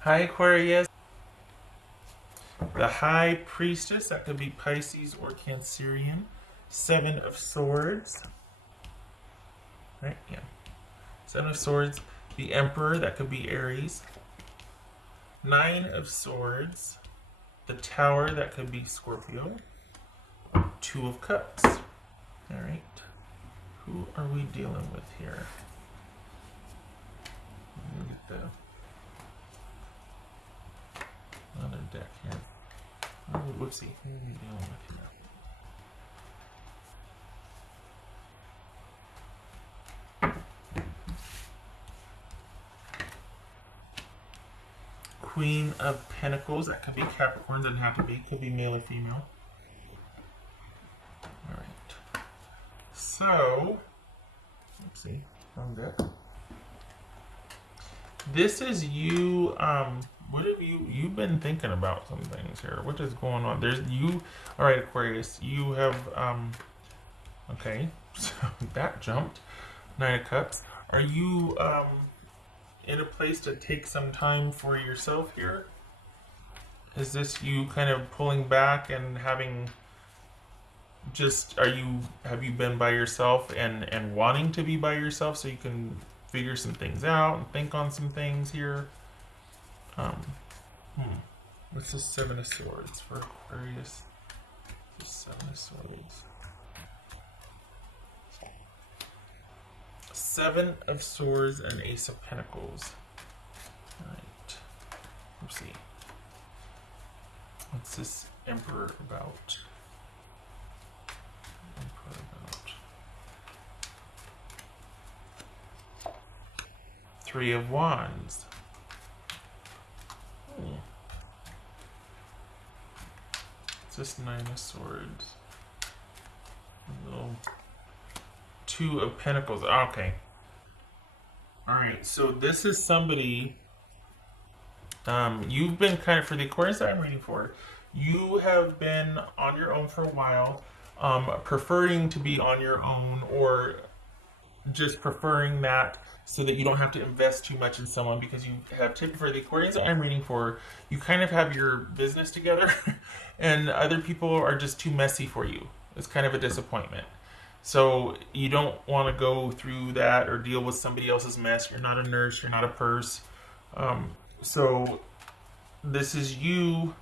Hi, Aquarius. The High Priestess, that could be Pisces or Cancerian. Seven of Swords. Right? Yeah. Seven of Swords. The Emperor, that could be Aries. Nine of Swords. The Tower, that could be Scorpio. Two of Cups. Alright. Who are we dealing with here? Let me get the other deck here. Oh, whoopsie. Who are we dealing with here? Queen of Pentacles, that could be Capricorn, doesn't have to be, could be male or female. Alright. So, oopsie, wrong deck. This is you, what have you've been thinking about some things here. What is going on? There's you, alright, Aquarius, you have, okay, so that jumped. Nine of Cups. Are you, in a place to take some time for yourself here? Is this you kind of pulling back and having just have you been by yourself and wanting to be by yourself so you can figure some things out and think on some things here? Um, What's the Seven of Swords for Aquarius? The Seven of Swords. Seven of Swords and Ace of Pentacles. Alright. Let's see. What's this Emperor about? Emperor about. Three of Wands. It's this Nine of Swords. A little Two of Pentacles. Okay. Alright, so this is somebody you've been kind of, for the Aquarius that I'm reading for, you have been on your own for a while, preferring to be on your own, or just preferring that so that you don't have to invest too much in someone, because you have typically, for the Aquarians that I'm reading for, you kind of have your business together and other people are just too messy for you. It's kind of a disappointment. So you don't want to go through that or deal with somebody else's mess. You're not a nurse, you're not a purse. So this is you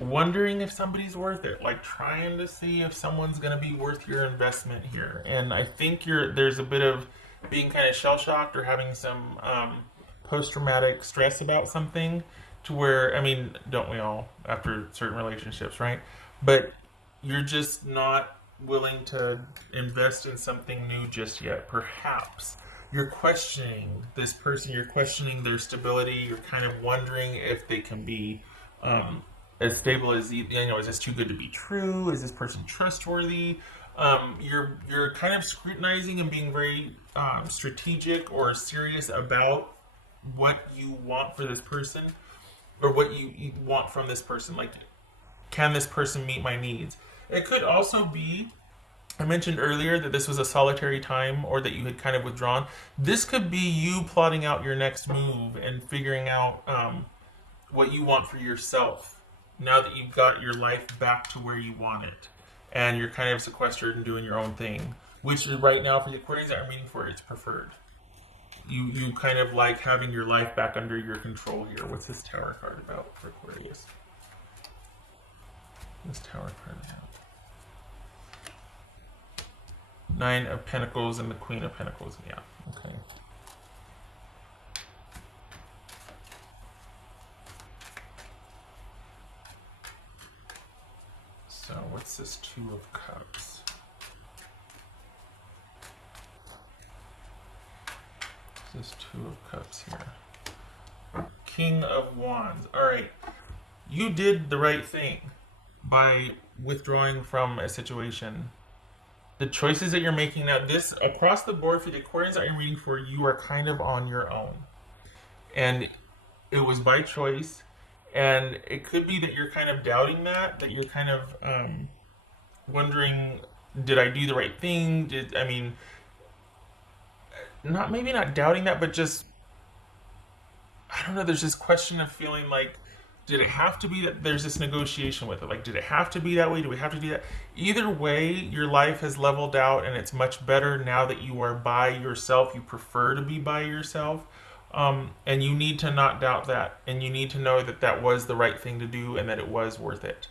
wondering if somebody's worth it, like trying to see if someone's going to be worth your investment here. And I think there's a bit of being kind of shell shocked or having some post traumatic stress about something, to where, I mean, don't we all after certain relationships, right? But you're just not willing to invest in something new just yet. Perhaps you're questioning this person, you're questioning their stability, you're kind of wondering if they can be as stable as is this too good to be true? Is this person trustworthy? You're kind of scrutinizing and being very strategic or serious about what you want for this person, or what you want from this person. Like, can this person meet my needs? It could also be, I mentioned earlier that this was a solitary time, or that you had kind of withdrawn. This could be you plotting out your next move and figuring out what you want for yourself now that you've got your life back to where you want it. And you're kind of sequestered and doing your own thing, which is right now, for the Aquarians that are meaning for, it's preferred. You kind of like having your life back under your control here. What's this Tower card about for Aquarius? This Tower card about. Nine of Pentacles and the Queen of Pentacles. Yeah, okay. So what's this Two of Cups? What's this Two of Cups here? King of Wands. Alright, you did the right thing by withdrawing from a situation. The choices that you're making now, this across the board for the Aquarians that I'm reading for, you are kind of on your own. And it was by choice. And it could be that you're kind of doubting that you're kind of wondering, did I do the right thing? Not maybe not doubting that, but just I don't know, there's this question of feeling like, did it have to be that there's this negotiation with it? Like, did it have to be that way? Do we have to do that? Either way, your life has leveled out and it's much better now that you are by yourself. You prefer to be by yourself. And you need to not doubt that. And you need to know that that was the right thing to do and that it was worth it.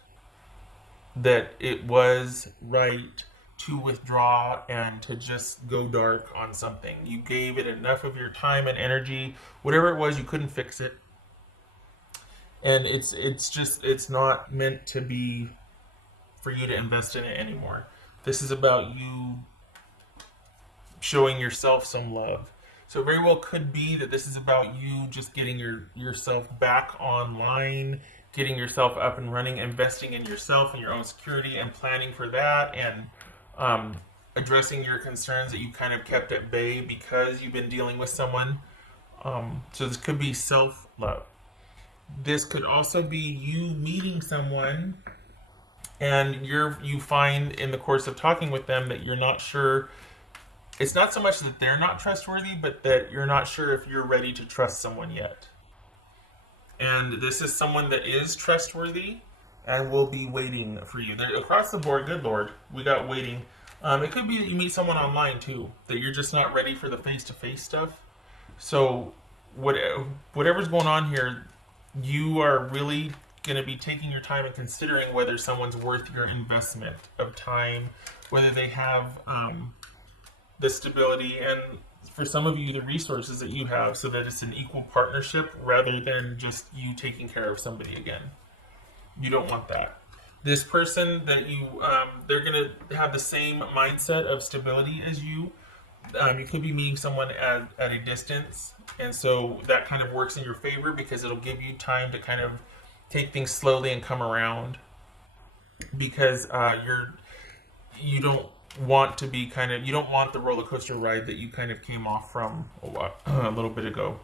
That it was right to withdraw and to just go dark on something. You gave it enough of your time and energy. Whatever it was, you couldn't fix it, and it's not meant to be for you to invest in it anymore. This is about you showing yourself some love. So it very well could be that this is about you just getting yourself back online, getting yourself up and running, investing in yourself and your own security, and planning for that, and addressing your concerns that you kind of kept at bay because you've been dealing with someone. So this could be self-love. This could also be you meeting someone and you find in the course of talking with them that you're not sure. It's not so much that they're not trustworthy, but that you're not sure if you're ready to trust someone yet. And this is someone that is trustworthy and will be waiting for you. They're across the board, good Lord, we got waiting. It could be that you meet someone online too, that you're just not ready for the face-to-face stuff. So whatever's going on here, you are really going to be taking your time and considering whether someone's worth your investment of time, whether they have the stability and, for some of you, the resources that you have, so that it's an equal partnership rather than just you taking care of somebody again. You don't want that. This person that they're going to have the same mindset of stability as you. You could be meeting someone at a distance, and so that kind of works in your favor because it'll give you time to kind of take things slowly and come around, because you don't want to be you don't want the roller coaster ride that you kind of came off from a little bit ago.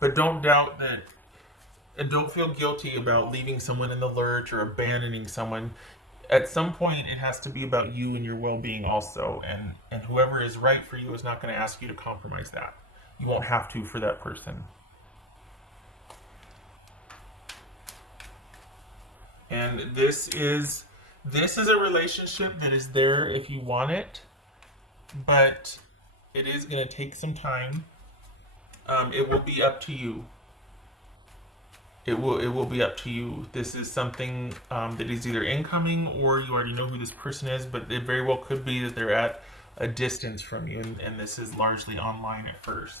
But don't doubt that, and don't feel guilty about leaving someone in the lurch or abandoning someone. At some point, it has to be about you and your well-being also, and whoever is right for you is not going to ask you to compromise that. You won't have to for that person. And this is a relationship that is there if you want it, but it is going to take some time. It will be up to you. It will be up to you. This is something that is either incoming or you already know who this person is, but it very well could be that they're at a distance from you, and this is largely online at first.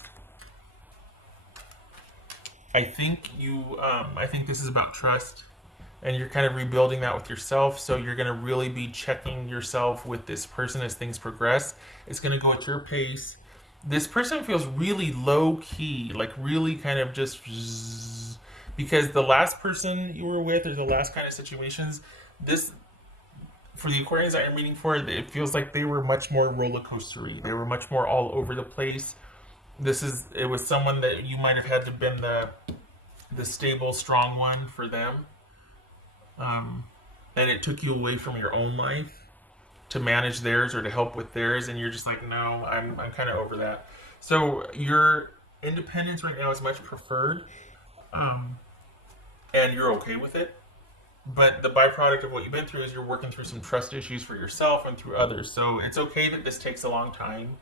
I think this is about trust, and you're kind of rebuilding that with yourself. So you're going to really be checking yourself with this person as things progress. It's going to go at your pace. This person feels really low key, like really kind of just, because the last person you were with, or the last kind of situations, this, for the Aquarians that you're meeting for, it feels like they were much more roller coastery. They were much more all over the place. It was someone that you might have had to been the stable, strong one for them. And it took you away from your own life to manage theirs or to help with theirs, and you're just like, no, I'm kind of over that. So your independence right now is much preferred, and you're okay with it. But the byproduct of what you've been through is you're working through some trust issues for yourself and through others. So it's okay that this takes a long time.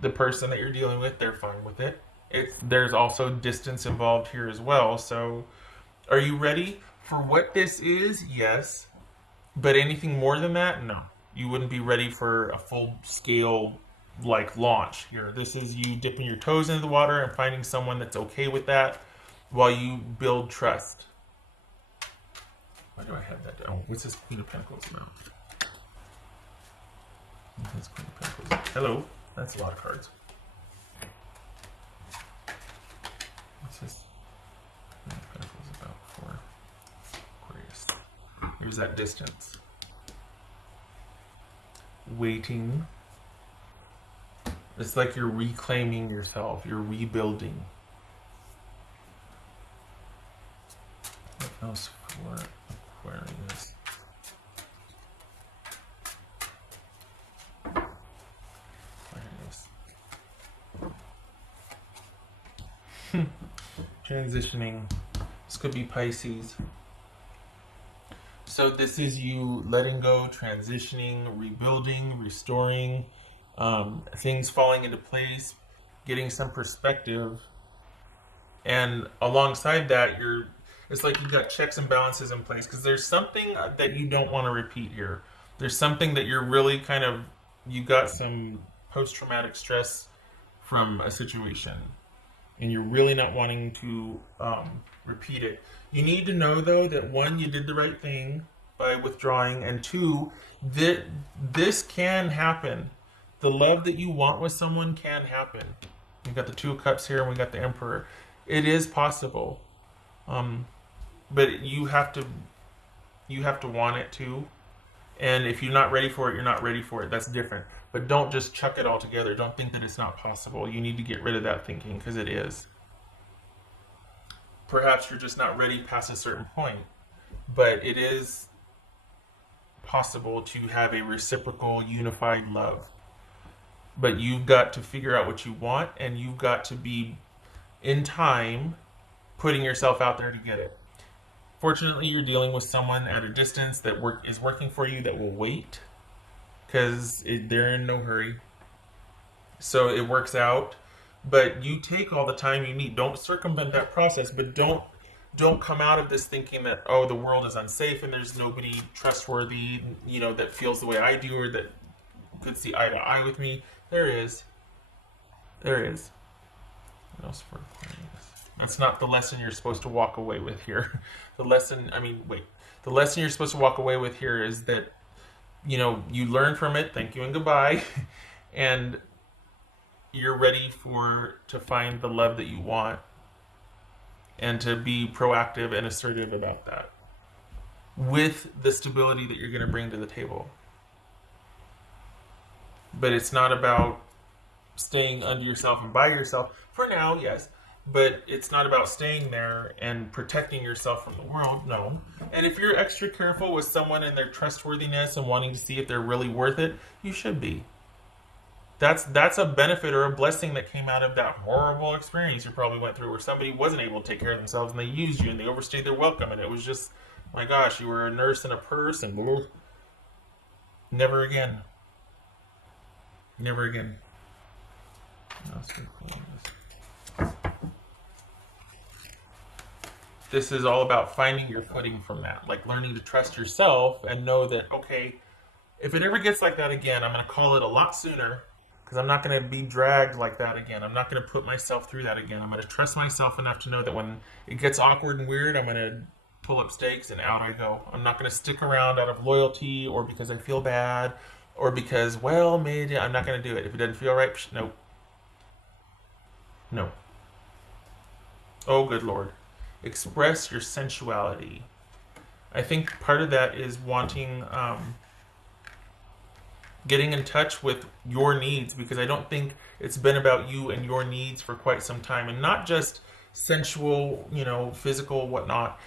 The person that you're dealing with, they're fine with it. There's also distance involved here as well. So are you ready for what this is? Yes. But anything more than that, no. You wouldn't be ready for a full-scale launch here. This is you dipping your toes into the water and finding someone that's okay with that while you build trust. Why do I have that down? What's this Queen of Pentacles about? That's Queen of Pentacles. Hello. That's a lot of cards. What's this Queen of Pentacles about for Aquarius? Here's that distance. Waiting. It's like you're reclaiming yourself. You're rebuilding. What else for Aquarius? Transitioning. This could be Pisces. So this is you letting go, transitioning, rebuilding, restoring, things falling into place, getting some perspective. And alongside that, it's like you've got checks and balances in place because there's something that you don't want to repeat here. There's something that you're really you got some post-traumatic stress from a situation and you're really not wanting to repeat it. You need to know, though, that one, you did the right thing by withdrawing, and two, that this can happen. The love that you want with someone can happen. We've got the Two of Cups here, and we got the Emperor. It is possible, but you have to want it too. And if you're not ready for it, you're not ready for it. That's different. But don't just chuck it all together. Don't think that it's not possible. You need to get rid of that thinking because it is. Perhaps you're just not ready past a certain point, but it is possible to have a reciprocal, unified love. But you've got to figure out what you want, and you've got to be, in time, putting yourself out there to get it. Fortunately, you're dealing with someone at a distance that is working for you that will wait because they're in no hurry. So it works out. But you take all the time you need. Don't circumvent that process, but don't come out of this thinking that, oh, the world is unsafe and there's nobody trustworthy, that feels the way I do or that could see eye to eye with me. There is. What else for Aquarius? That's not the lesson you're supposed to walk away with here. The lesson you're supposed to walk away with here is that, you learn from it, thank you and goodbye, and you're ready to find the love that you want and to be proactive and assertive about that with the stability that you're going to bring to the table. But it's not about staying under yourself and by yourself. For now, yes. But it's not about staying there and protecting yourself from the world, no. And if you're extra careful with someone and their trustworthiness and wanting to see if they're really worth it, you should be. That's a benefit or a blessing that came out of that horrible experience you probably went through where somebody wasn't able to take care of themselves and they used you and they overstayed their welcome and it was just, my gosh, you were a nurse in a purse and never again. Never again. This is all about finding your footing from that, like learning to trust yourself and know that, okay, if it ever gets like that again, I'm going to call it a lot sooner because I'm not going to be dragged like that again. I'm not going to put myself through that again. I'm going to trust myself enough to know that when it gets awkward and weird, I'm going to pull up stakes and out I go. I'm not going to stick around out of loyalty or because I feel bad or because, well, maybe I'm not going to do it. If it doesn't feel right, nope. No. Oh, good Lord. Express your sensuality. I think part of that is wanting, getting in touch with your needs, because I don't think it's been about you and your needs for quite some time, and not just sensual, physical, whatnot.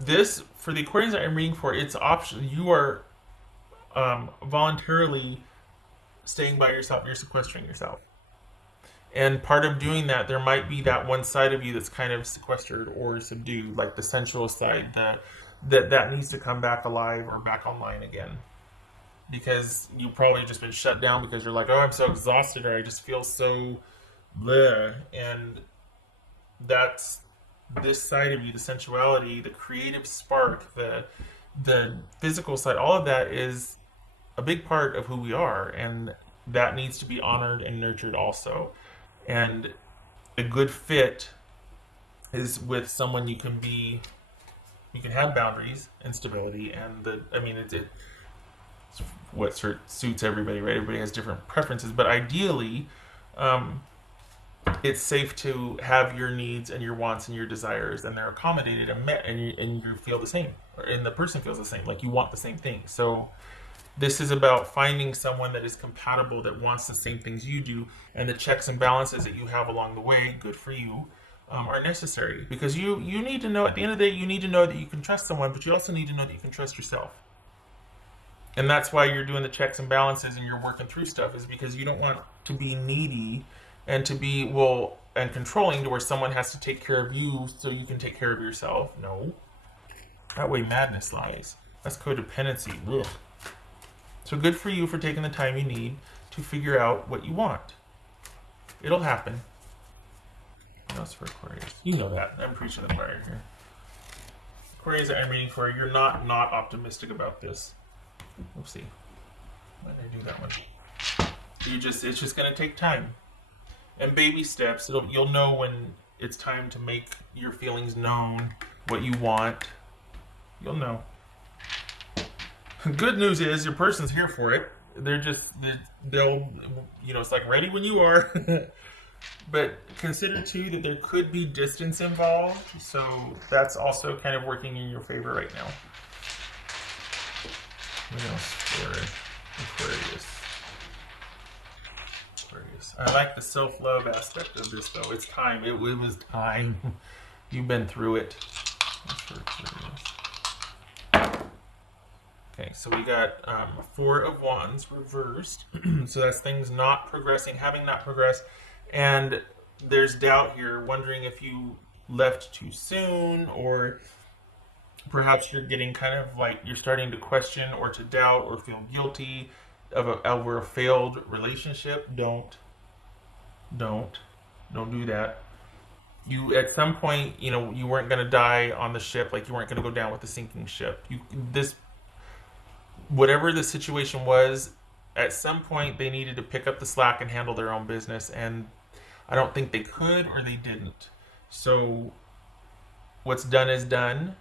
This for the Aquarians that I'm reading for, it's optional. You are voluntarily staying by yourself. You're sequestering yourself. And part of doing that, there might be that one side of you that's kind of sequestered or subdued, like the sensual side that needs to come back alive or back online again. Because you've probably just been shut down because you're like, oh, I'm so exhausted, or I just feel so bleh. And that's this side of you, the sensuality, the creative spark, the physical side, all of that is a big part of who we are. And that needs to be honored and nurtured also. And a good fit is with someone you can have boundaries and stability, and it's what suits everybody, right? Everybody has different preferences, but ideally, it's safe to have your needs and your wants and your desires, and they're accommodated and met, and you feel the same, and the person feels the same, like you want the same thing. So this is about finding someone that is compatible, that wants the same things you do, and the checks and balances that you have along the way, good for you, are necessary. Because you need to know, at the end of the day, you need to know that you can trust someone, but you also need to know that you can trust yourself. And that's why you're doing the checks and balances and you're working through stuff, is because you don't want to be needy and to be, well, and controlling to where someone has to take care of you so you can take care of yourself. No. That way madness lies. That's codependency. Ugh. So good for you for taking the time you need to figure out what you want. It'll happen. What else for Aquarius? You know that. I'm preaching the choir here. Aquarius that I'm reading for, you're not optimistic about this. Let's see. Why did I do that one? It's just gonna take time. And baby steps. You'll know when it's time to make your feelings known, what you want. You'll know. Good news is your person's here for it. They'll, it's like ready when you are. But consider too that there could be distance involved, so that's also kind of working in your favor right now. What else for Aquarius? I like the self-love aspect of this though. It's time. It was time. You've been through it. That's for Aquarius. Okay, so we got 4 of Wands reversed. So that's things not progressing, having not progressed. And there's doubt here, wondering if you left too soon, or perhaps you're getting kind of like you're starting to question or to doubt or feel guilty over a failed relationship. Don't do that. You at some point, you weren't going to die on the ship, like you weren't going to go down with the sinking ship. Whatever the situation was, at some point they needed to pick up the slack and handle their own business, and I don't think they could or they didn't. So what's done is done,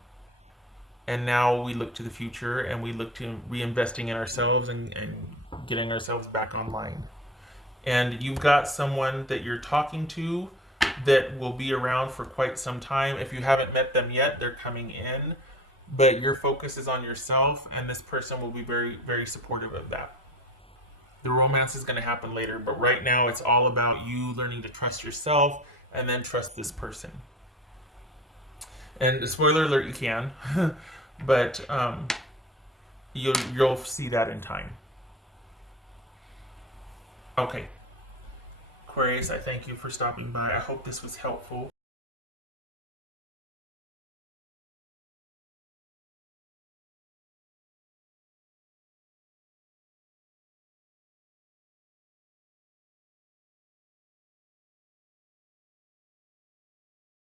and now we look to the future and we look to reinvesting in ourselves and getting ourselves back online. And you've got someone that you're talking to that will be around for quite some time. If you haven't met them yet, they're coming in. But your focus is on yourself, and this person will be very, very supportive of that. The romance is going to happen later, but right now it's all about you learning to trust yourself and then trust this person. And spoiler alert, you can, but you'll see that in time. Okay. Aquarius, I thank you for stopping by. I hope this was helpful.